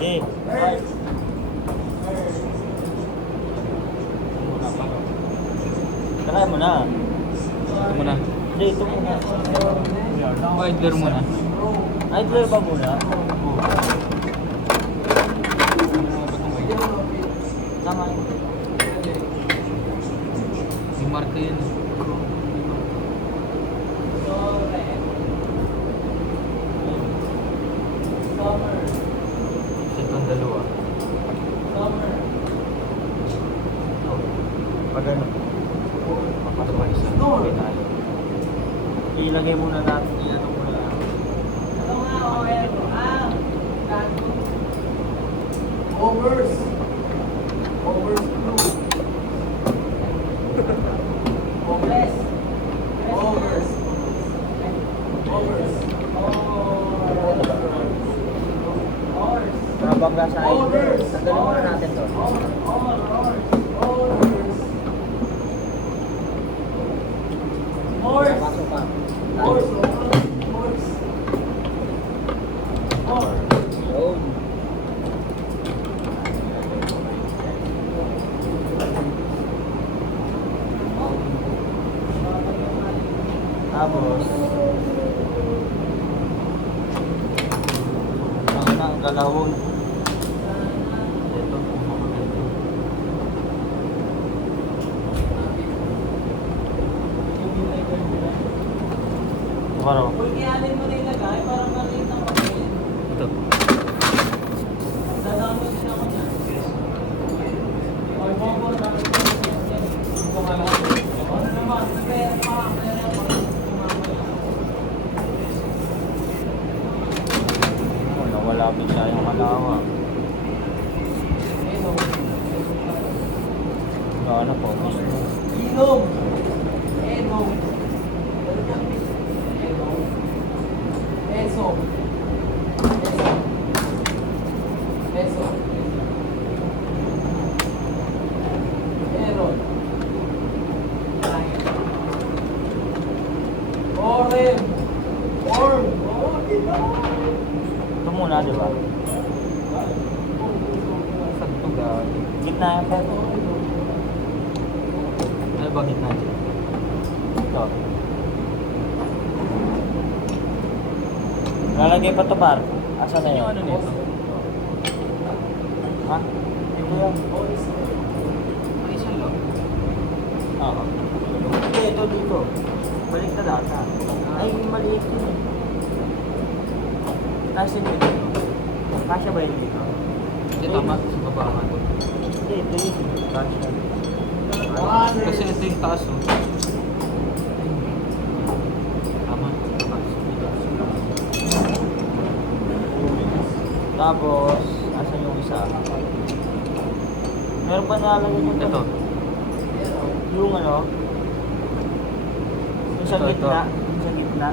Eh. Try mo na. Ito muna. Hindi, ito muna. Idler muna. Idler ba muna? Oo. Ano ba itong idler? Tama. May marka yan. Ito ang dalawa. Pag ano? Ito pa isa. Okay tayo. Ilagay muna natin. Ilagay muna natin. Overs. Overs. Overs. Overs. Overs. Nabangga sa idler. Tanggalin muna natin to. Pasok pa. Yun. Tapos ang galawon. Ito. Baro. Ito. Nawala bigla yung halawa. Ano po? Ilong. Elbow. Eso. Eso. Meron. Orem. Orm. Oh, diba? Ito muna, di ba? Saan ito galing? Gitna yan pa. Ano ba gitna dyan? Ito. Lalagay pa to par. Asa na Saan yung yun? ano nito? Ha? Ito yan. Ay, isa lang. Oo. Hindi, ito dito. Balik na data. Ay, maliit yun eh. Kasi dito. Kasya ba yun dito? Kasi tama sa baba nga ito. Hindi, ito yun. Kasya. Kasi ito yung taas. Oh. Tama. Taas. Tapos, asan yung isa? Meron pa nalagay yung Ito. Yung ano? Yung sa Ito, gitna. ito. Yung sa gitna.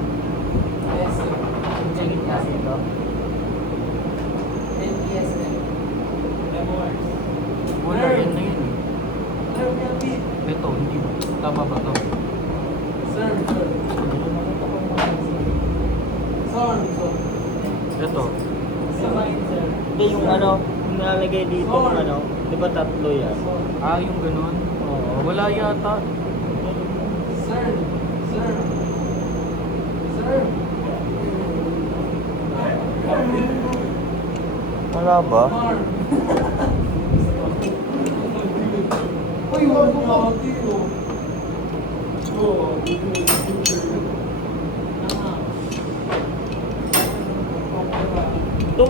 Eso. Yung sa gitna dito. NPSM. Wala, yan na yun. Nerve yan, Pete. Ito, hindi ba? Tama ba ito? Sir, sir. Sorry, sorry. Ito. Hindi yung ano, yung nalagay dito yung ano, di ba tatlo yan? Ah, yung ganun? Oo. Wala yata. Sir, sir. Sir. Wala ba? Mark. Uy, wag mo makakiro. Ito.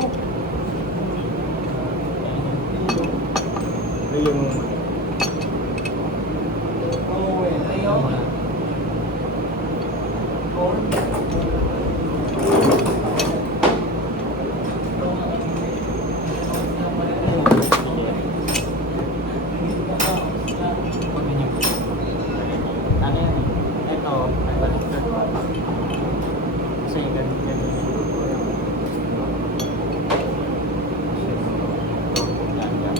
Bili mo. Ayaw. Pag ganyan. Ano yan? Ito, ay baliktad ba? Kasi ganun. Yan, yan.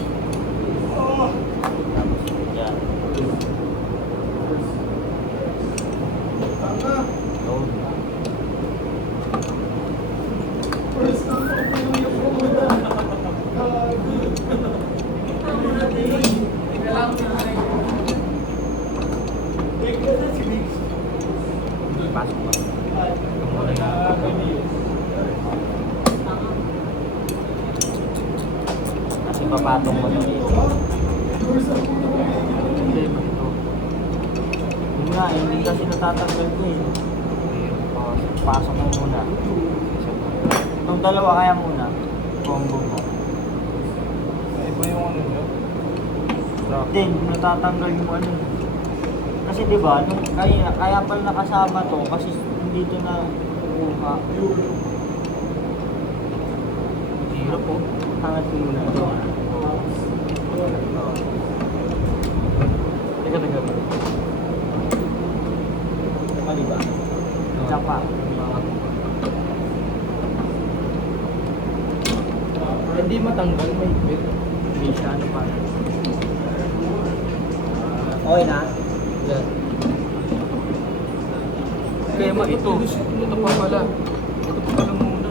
ipapatong mo dito. Hindi, ito. Yun nga, hindi kasi natatanggal ko eh. O, pasok mo muna. Itong dalawa kaya muna. Combo mo. Iba yung ano nyo? Hindi, natatanggal yung ano. Kasi di ba, nung kaya pala nakasama to kasi dito na kuha. Hirap po. Hangat ko muna ito. Teka, teka. Mali ba? Tsaka. Hindi matanggal, may higpit. Hindi siya ano pa. Okay na? Yan. Kaya ma, ito. Ito pa pala. Ito pa pala muna.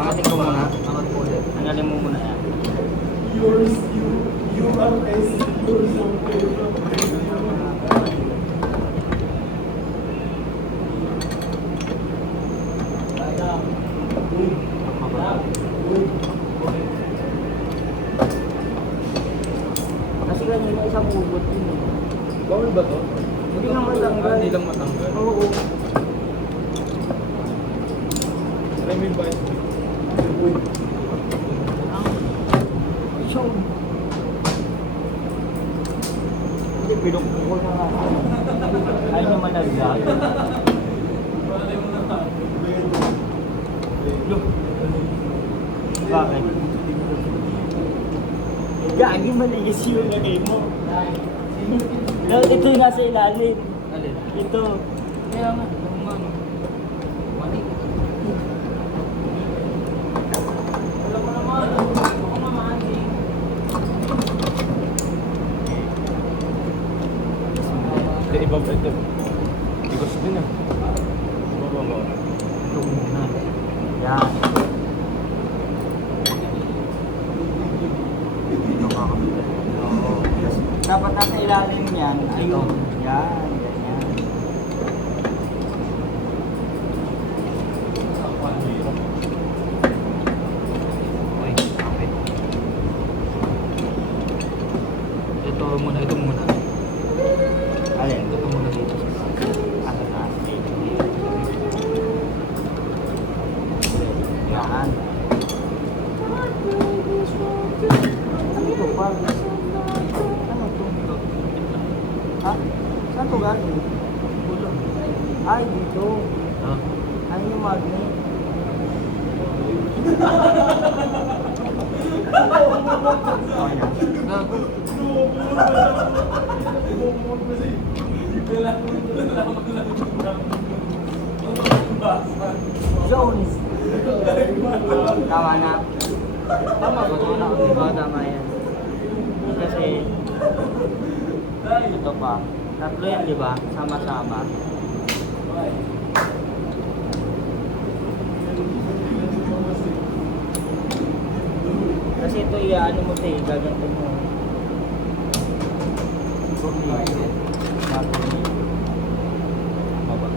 Angatin ko muna. Angat ko ulit. Angatin mo muna yan. Yours, you are as yours of Kasi kanina isang ugot yun eh. Bawal ba to? Hindi lang matanggal. Hindi lang matanggal. Oo. I mean by... So, hindi, pinukpukol na nga. Ayaw niya malagyan. Look. Bakit? Gagi, maligas yung lagay mo. No, ito yung nasa ilalim. Alin? Ito. Kaya nga, yung ano. Mali. Alam mo naman, ako naman eh. Hindi, iba ba ito? Igos din ah. Baba. Ito muna. Yan. Ito kakabit. Oo. Dapat nasa ilalim yan. Ito. Yan, ganyan. Okay, okay. Ito muna, ito muna. Alin? Ito muna dito. Asa na? Yan. Ano ito pa? Ano ito? Ha? Saan ito galing? Ay, dito. Ah, Ay, yung magnet. Okay na. gago. Jones! Tama na. Tama ba? Tama na. Diba? Tama yan. Kasi, ito pa. Tatlo yan, di ba? Sama-sama. Kasi ito, ano mo ito eh. Gaganto mo. Okay. Matulog. Tama ba?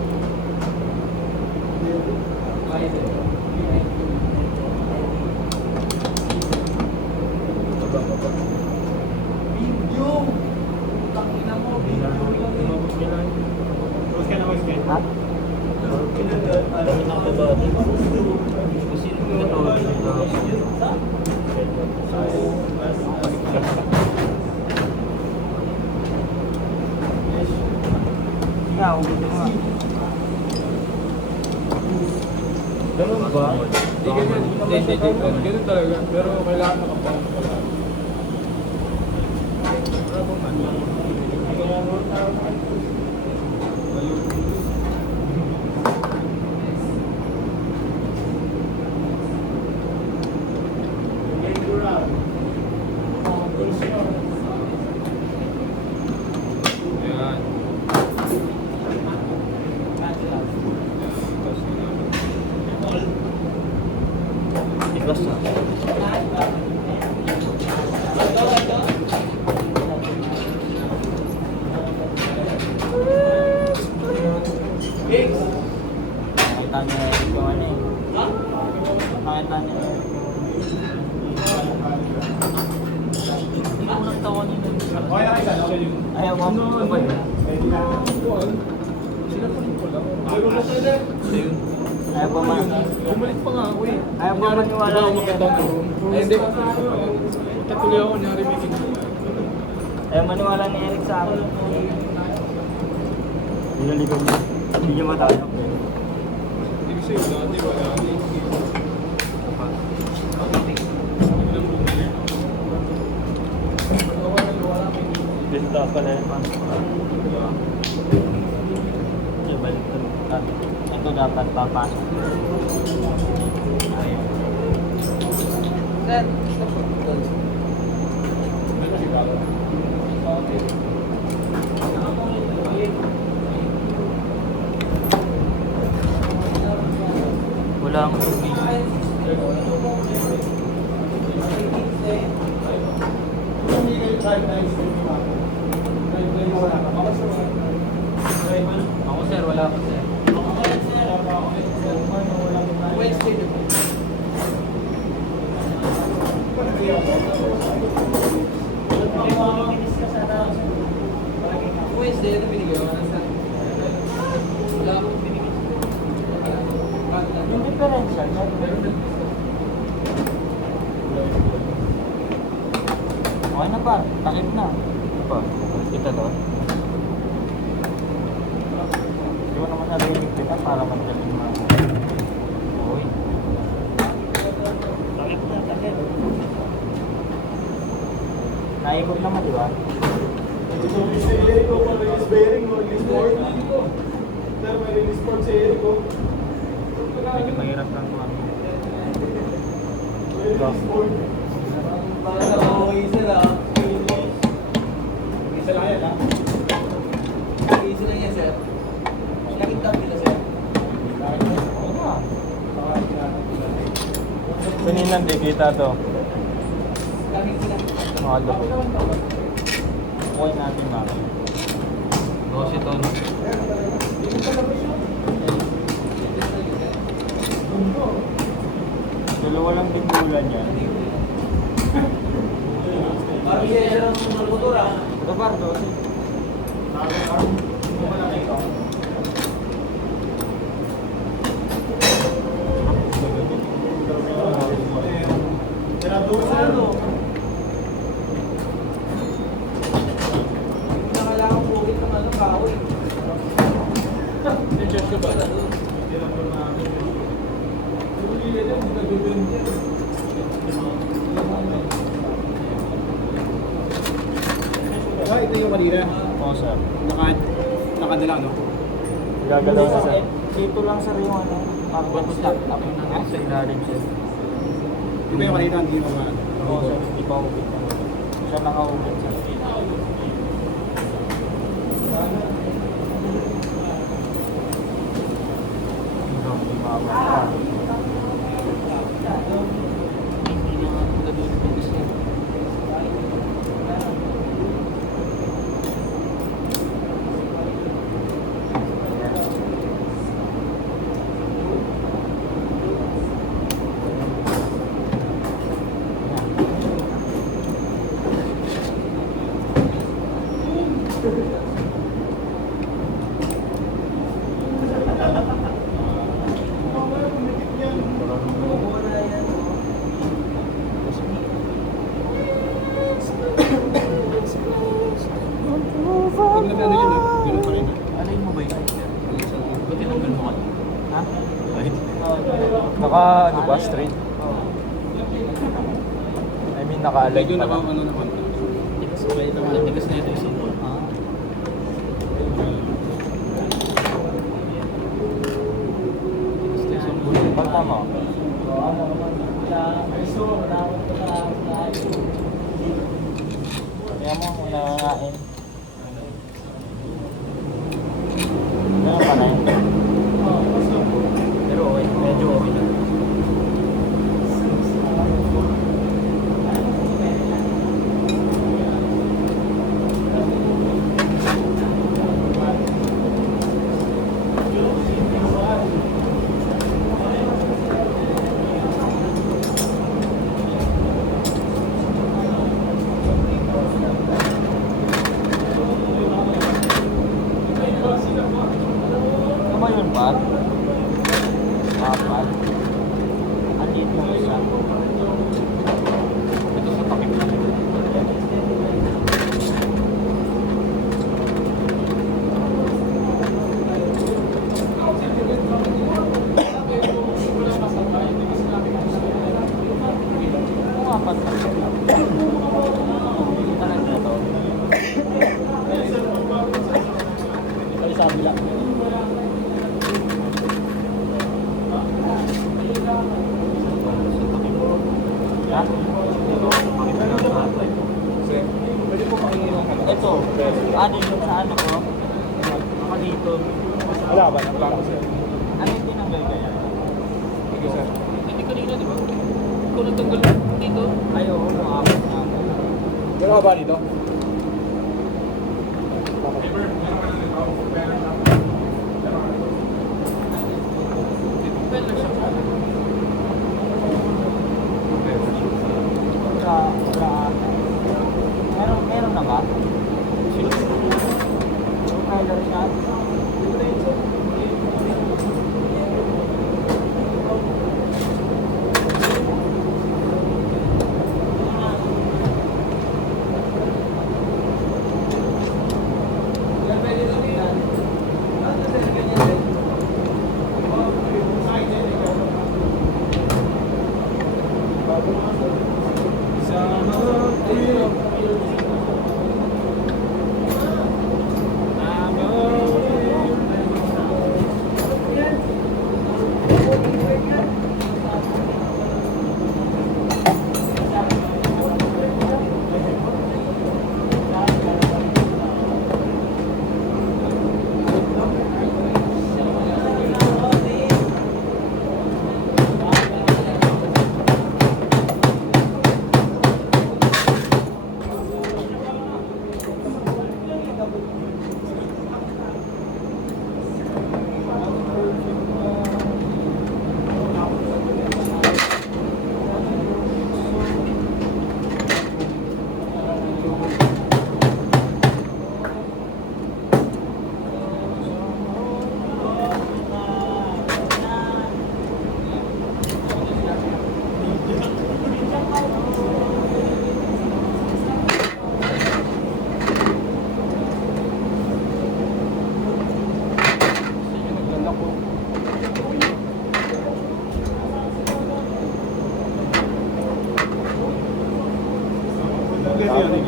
Yung! Tangina mo, Ha? Kasi ito, Ikaw, gusto mo. Ganun ba? Hindi ganyan. Hindi. Ganun talaga. Pero kailangan nakapound pala. Yan. iwas na. Nakita niya yung ano eh. Nakita niya. Hindi ko nagtawa niya. Okay na kayo, siya yun. Ayaw mo. Ano ba yun? Sila pa rin pala. Ayun. Ayaw pa man. Bumalik pa nga ako eh. Ayaw pa maniwala Ako niya. maganda na room. Ay, hindi. Tatuloy ako niya meeting. Ayaw maniwala ni Eric sa akin. Binalikan niya. Hindi niya matayo. Hindi kasi yung dati wala. Bista pala yun. Ito, balik ito. Ito dapat papasok. Ayun. Wala ang Ako sir, wala ako sir. Wednesday din po. Wednesday, ito binigay ko na sir. Wala akong binigay. yung differential. Okay na pa, takip na. Ito pa, kita to. Hindi ko naman narinig kita para magdaling mga. Uy. Takip na, takip. Naikot naman, di ba? Ito, si Erico pa release bearing mo, release board. Pero may release board si Erico. Medyo mahirap lang ito. May release board. Para sa okay sir ah. Isa lang yan, ha? Easy lang yan sir. Nakita nila sir. Kanina hindi kita to. Nakita nila. Mga lupit. Okay natin mga. 12 ton. Dalawa lang din bulan yan. Parang siya lang sa motor ah. Ito par, 12. Nakailangan bukit ng ano, kahoy. Check ka ba? Ito yung kanina. Oo sir. Nakadala, no? Gagalaw na sir. Dito lang sir yung ano. Market stop. Tapos na nga sa ilalim sir. Ito yung kanina, hindi mo ba? Oo sir. Hindi pa ubit na. Siya naka-ubit sir. Hindi mawala. Hindi na nga gagawin ko sir. Pag nag-ano yun, ganun pa rin. Alay mo ba yun? Ba't tinanggal mo ka? Ha? Naka, ano ba, straight? I mean, naka-align Medyo pa lang. ano naman. Tigas na ito yung singkol. Pag tama. Kaya mo, nangangain. Ganun ka na yun. Pero okay, medyo okay na. Ha? Pwede po makingi yung ano. Ito, ano yung sa ano ko? Ako dito. Wala ba? Wala ko sir. Ano yung tinanggal kaya? Sige sir. Hindi kanina, di ba? Ikaw nagtanggal dito. Ay, oo, nakakot na ako. Wala ka ba dito? Well, na siya. Wala. Meron na ba? Compiler siya?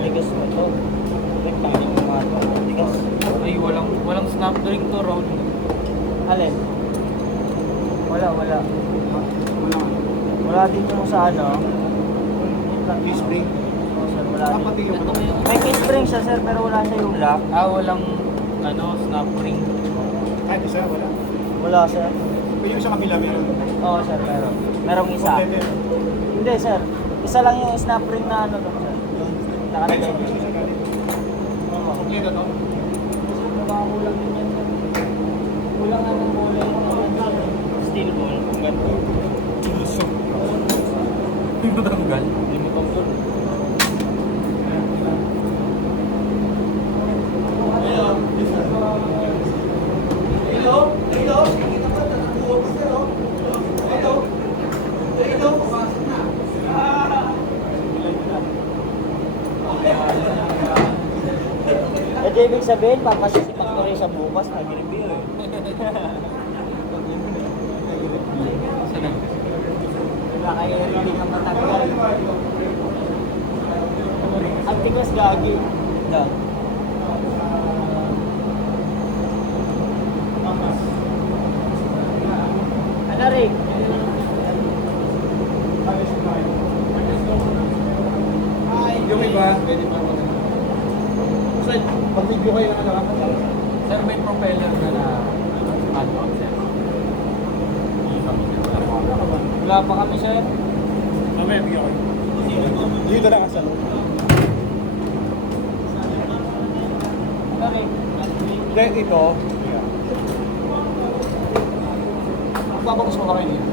Tigas mo to. Tangin mo nga to. Tigas. Ay, walang snap drink to, Raul. Alin? Wala. Wala din yung sa ano. Fish spring. Oh, sir, wala din. Pati yung Ito may May case spring siya sir, pero wala siya yung lock. walang snap drink. Ay, di sir, wala. Wala sir. Pwede yung sa kabila meron. Oo sir, meron. Merong isa. Pwede. Hindi sir. Isa lang yung snap ring na ano doon sir. Nakalagay din. Oo. Kompleto to. Baka kulang din yan sir. Kulang nga ng kulay. Steel ball. Kung ganito. Hindi mo tanggal. Hindi mo tanggal. Eh di ibig sabihin, papasisipak ko rin sa bukas, nag-review eh. Wala kayo hindi ka matanggal. Ang tigas gagi. Da. Ano rin? Yung iba, pwede pa ako. Kasi pag video kayo na ano, Sir, may propeller na ano, sir. Wala pa kami sir. mamaya bigyan ko. Dito na kasi. Ano rin? Then ito, magbabagus mo ba kayo dito?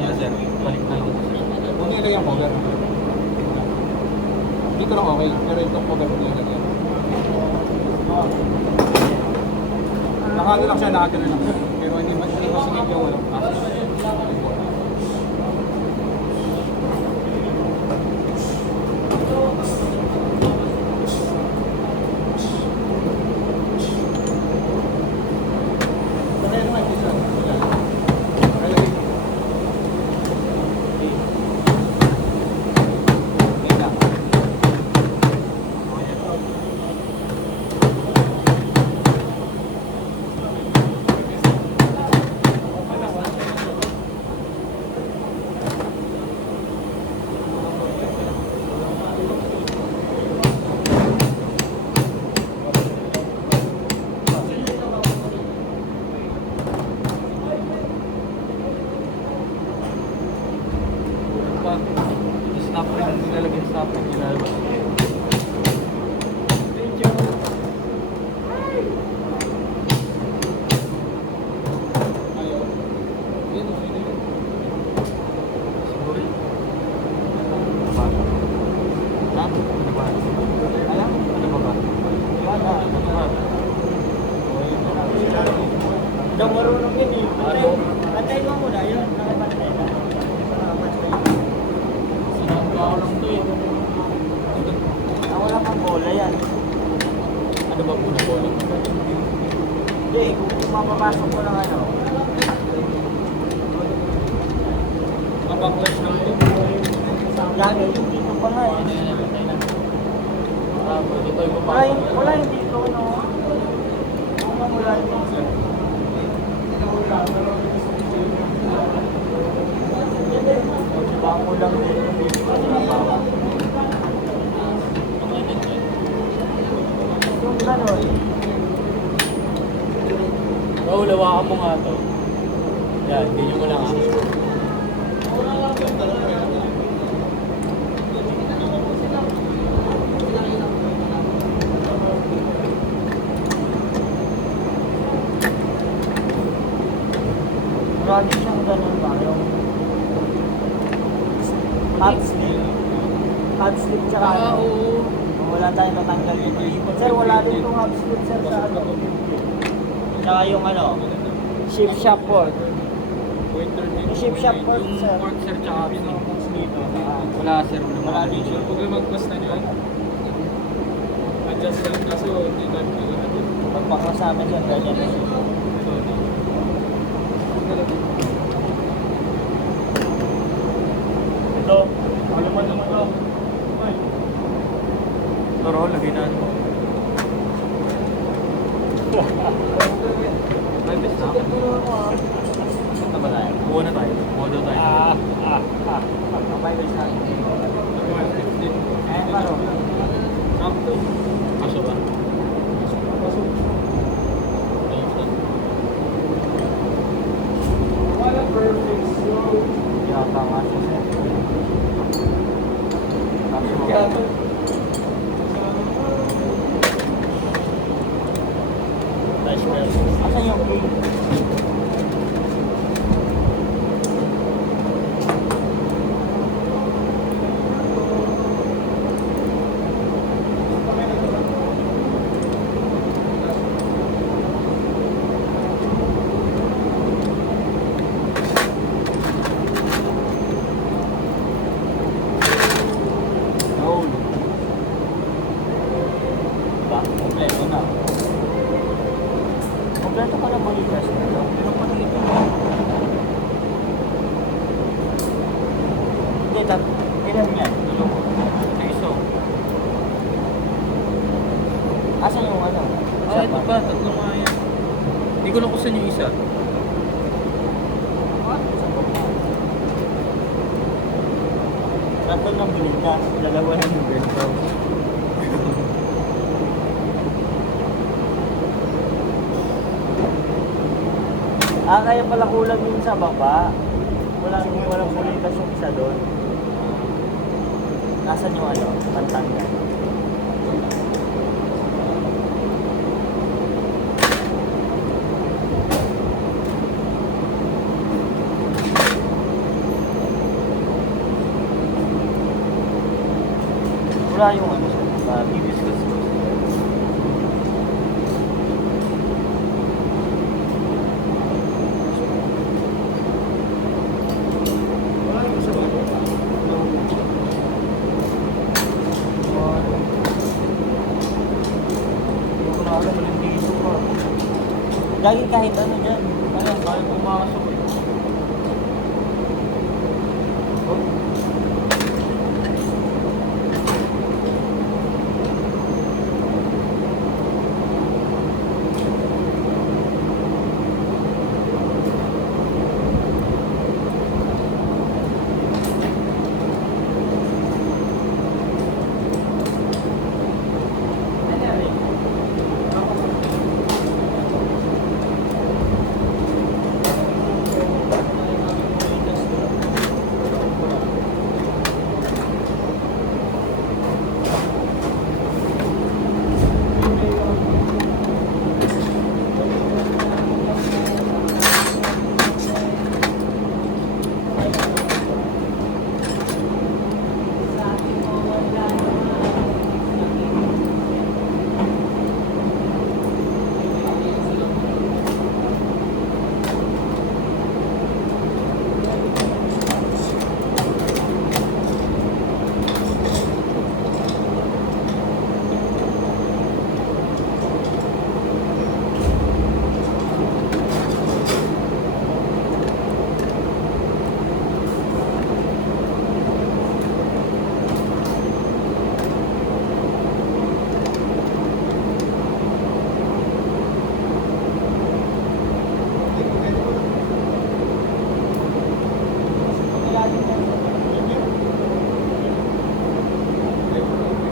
Yes, sir. Balik na ito. Kung ito yung cover. Dito lang okay, pero itong cover mo yung ganyan. Nakano lang siya, nakagano lang. Pero hindi masigit yung walang process. pa. Snap ring, nilalagyan snap ring, nilalabas. Ha? Ano ba? Alam? Ano ba ba? Wala. Ano ba? Daw marunong yun eh. Antay mo muna yun. Nakapantay na. Nakapantay. Sinagawa ko lang to eh. Wala pang bola yan. Ano ba muna bola? Hindi, kung mapapasok mo ng ano. Mapaklas lang to. Lagi yung dito pa nga eh. Ito yung Wala yung dito, no? Wala yung dito. Bako lang din yung dito. Yung gano'n. Oo, lawakan mo nga to. Yan, ganyan mo lang ah. Marami siyang gano'n ba? Yung hot slip. Hot slip tsaka ano. Oo. Wala tayong natanggal dito. Sir, wala din itong hot slip sir sa ano. Tsaka yung ano, shift shop board. Yung shift shop board Yung sir. pork sir tsaka dito. Ah, Wala sir, Wala din siya. Huwag lang magpas na nyo. Adjust lang kaso hindi tayo pinagano. Pagpakasama dyan, ganyan na siya. Ito, ano man naman ito? Toro, lagay na ano. May best na. Ito ba tayo? Kuha na tayo. Kuha daw tayo. Kapay ko sa akin. Eh, paro. Sakto. Kaso ba? Yata nga siya sir. Kaso, asan yung key? Roll. Diba? Kompleto na. Kompleto ka na ba yung test na ito? Pero pa rin ito. Hindi, ilan yan? Tulong ko. Iso. Asan yung ano? Ah, ito pa. Tatlong nga yan. Hindi ko nakusan yung isa. Tatlo ng biligtas, dalawa ng invento. Kaya pala kulang yung sa baba. Walang buligtas yung isa doon. Nasaan yung ano? Pantanggal. Wala yung ano sa bibiscuits ko. Wala yung isa ba? Lagi kahit ano dyan.